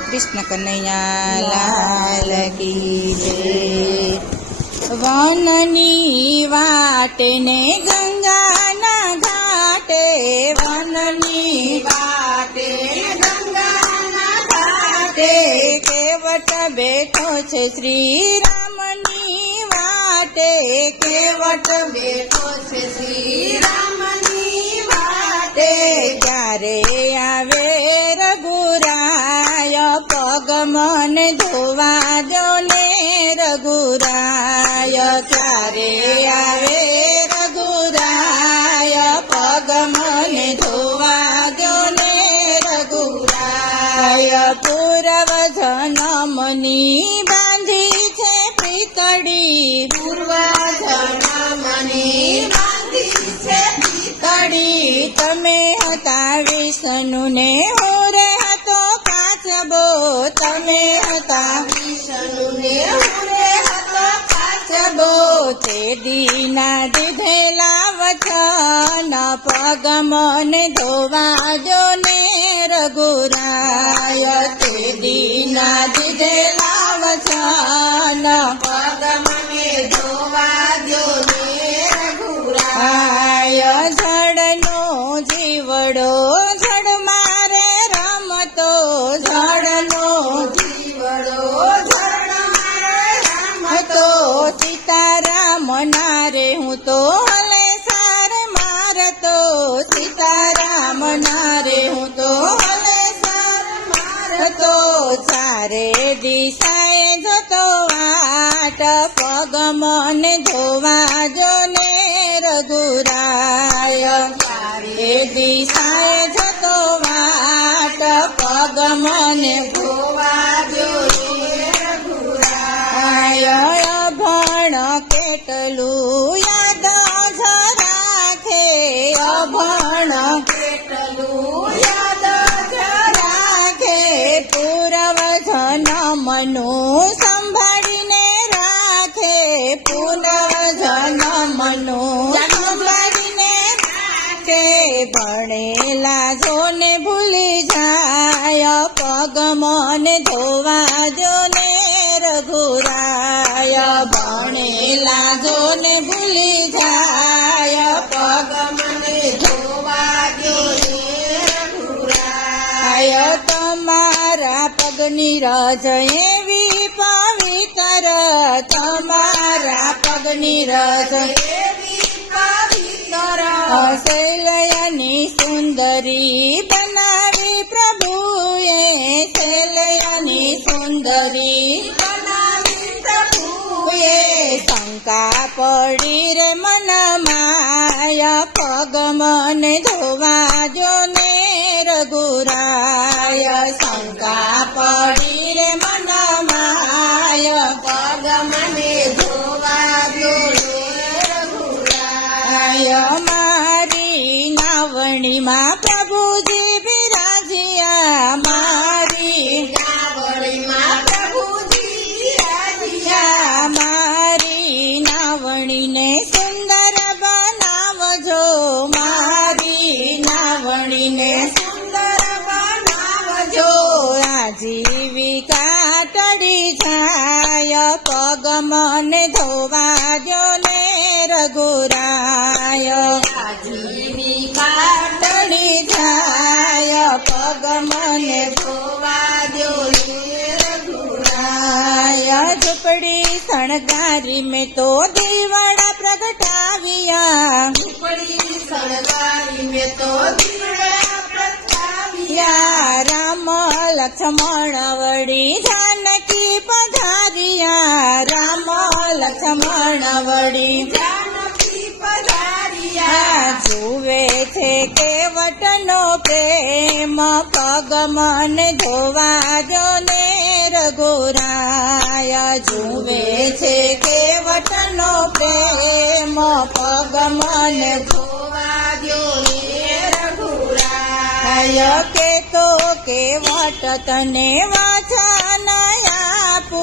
कृष्ण कन्हैया लाल की जय। वननी वाटे ने गंगाना घाटे, वननी वाटे गंगाना घाटे, केवट बेठो छे श्री रामनी वाटे, केवट बेठो छे श्री रामनी वाटे। क्यारे आवे रघुराय, पग मन धोवा जो ने रघुराय। क्यारे आवे रघुराय, पग मन धोवा जो ने रघुराय। पूर्व जन्मनी बांधी छे पीतड़ी, पूर्व जन्मनी बांधी छे पीतड़ी। तमे हता विष्णु ने होरे हतो काचबो, तमे हता विष्णु ने होरे हतो काचबो। ते दीना दीधेला वचन, पग मन धोवा जो ने रघुराय। ते दीना दीधेला वचन, पग मन धोवा जो ने रघुराय। जड़नो जीवड़ो जड़ मारे रमतो, जड़नो जीवड़ो जड़ मारे रमतो। सीताराम नारे हूँ तो हले सार मारतो, सीताराम नारे हूँ तो हले सार मारतो। चारे दिशाए जतो वाट, पग मन धोवा जो ने रघुराय। चारे दिशाए जतो वाट, पग मन धोवा जो ने रघुराय। अभण केटलू याद राखे, अभण केटलू याद राखे। पूर्व जन्मनु संभाळीने राखे, पूर्व जन्मनु संभाळीने राखे। भणेला जोने भूली जाय, पग मन धोवा जो ने रघुराय। भणेला जोने भूली जाय, पग मन धोवा जो ने रघुराय। तमारा पगनी रज एवी पवित्र, तमारा पगनी रज एवी पवित्र। शैलयनी सुंदरी बनावी प्रभुए, शैलयनी सुंदरी बनावी प्रभुए। शंका पड़ी रे मन माया, पग मन धोवा जो ने रघुराय। शंका पड़ी रे मन माया, पग मन धोवा जो ने रघुराय। मारी नावणी मा प्रभुजी बिराजिया, मारी नावणी मा प्रभुजी बिराजिया। मारी नावणी ने सुंदर बनावजो, मारी नावणी ने सुंदर बनावजो। आजीविका टળી જાય, पग मन धोवा जो ने रघुराय। आजीविका टળી જાય, पग मन धोवा जो ने रघुराय। झुपड़ी शणगारी में तो दीवाड़ा प्रगटाविया, झुपड़ी शणगारी में तो दीवाड़ा प्रगटाविया। राम लक्ष्मण वड़ी जानकी पधारिया, राम लक्ष्मण वड़ी जानकी पधारिया। जुवे छे केवटनो प्रेम, पग मन धोवा जो ने रघुराय। जुवे छे केवटनो प्रेम, पग मन धोवा जो ने रघुराय। केतो केवट तने वचन आपू,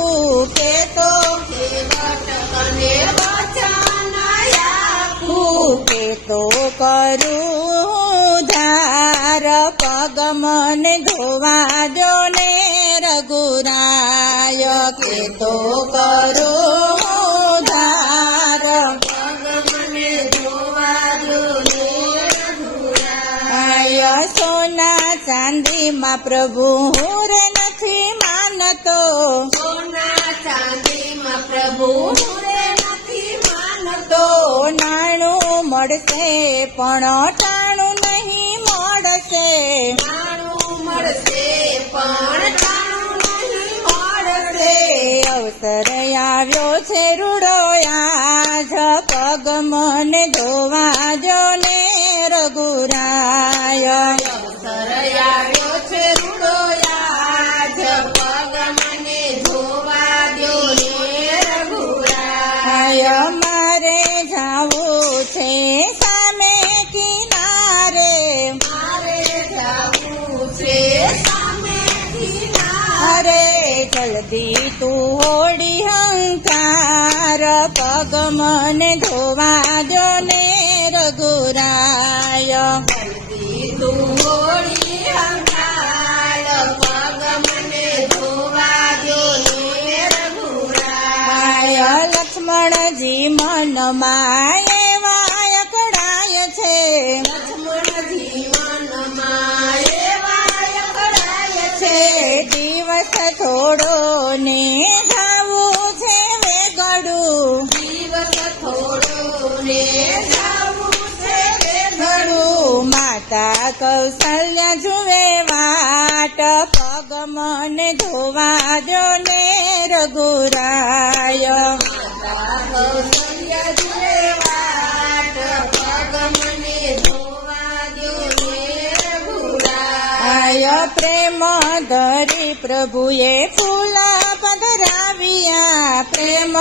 केतो केवट तने वचन आपू। केतो करूं धार, पग मन धोवा जो ने રઘુરાય કે તો કરો ઉદ્ધાર પગ મને ધોવા દો ને રઘુરાય. સોના ચાંદીમાં પ્રભુ હું રે નથી માનતો સોના ચાંદીમાં પ્રભુ રે નથી માનતો. તો નાણું મળશે પણ ટાણું નહીં મળશે નાણું મળશે પણ ટાણું નહીં મળશે. અવસર આવ્યો છે રૂડો આજ પગ મને ધોવા જો ને રઘુરાય અવસર આવ્યો છે રૂડો આજ પગ મને ધોવા દો ને રઘુરાય. મારે જાવું છે સામે કિનારે મારે જાવું છે સામે કિનારે. અરે જલ્દી તું હોડી હંકાર પગ મને ધોવા જો ને રઘુરાય જલ્દી તું હોળી હંકાર પગ મને ધોવા દો ને રઘુરાય. લક્ષ્મણજી મનમાં એવા અકળાય છે લક્ષ્મણ જીવનમાં એવા અકળાય છે. દિવસ થોડો ને જાવું છે વેગડું દિવસ થોડો ને જાવું છે ઘડું માતા કૌશલ્યા જુએ વાટ પગ મને ધોવા જો ને રઘુરાય કૌશલ્ય જુએ વાટ પગ મને ધોવા દો ને રઘુરાય. પ્રેમ ધરી પ્રભુએ ફૂલ પધરાવ્યા પ્રેમ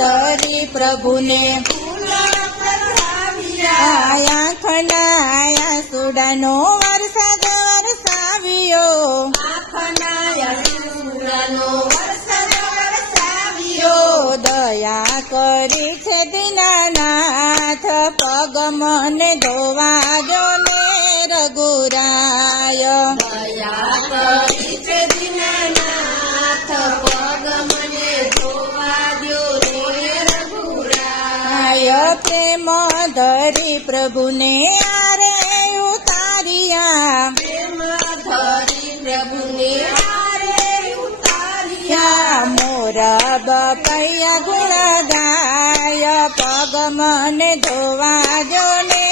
ધરી પ્રભુને ફૂલ પધરાવ્યા. આંખના આંસુડાનો વરસાદ વરસાવ્યો આંખના યશુરાનો વરસાદ વરસાવ્યો. દયા કરી છે દીનાનાથ પગ મને ધોવા જો ને રઘુરાય દયા કરી છે દીનાનાથ પગ મને ધોવા દો ને રઘુરાય. પ્રેમ ધરી પ્રભુને આરે ઉતાર્યા પ્રેમ ધરી પ્રભુને હારે ઉતાર્યા. મોરબ પૈયા ગુણ ગાય પગ મને ધોવા જો ને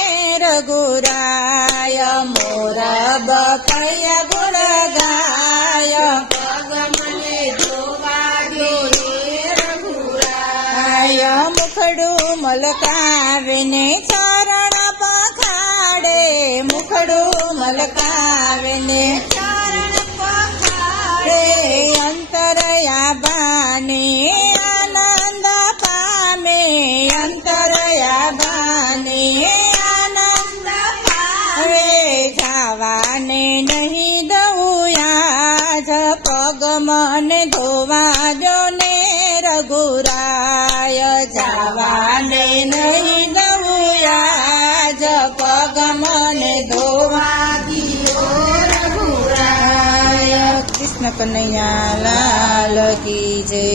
રઘુરાય મોરબ પૈયા ગુણ ગાય પગ મને ધોવા દો ને રઘુરાય. મુખડું મલકાવે ને ચરણ પખાડે મુખડું મલકાવે ને ચરણ પખાડે. અંતરયાબાને આનંદ પામે અંતરયાબાને આનંદ પામે જાવાને નહીં દઉં આજ પગ મને ધોવા જો ને રઘુરાય જાવાને નહીં દઉં આજ પગ મને ધોવા દિયો રઘુરાય. કૃષ્ણ કનૈયા લાલ કી જય.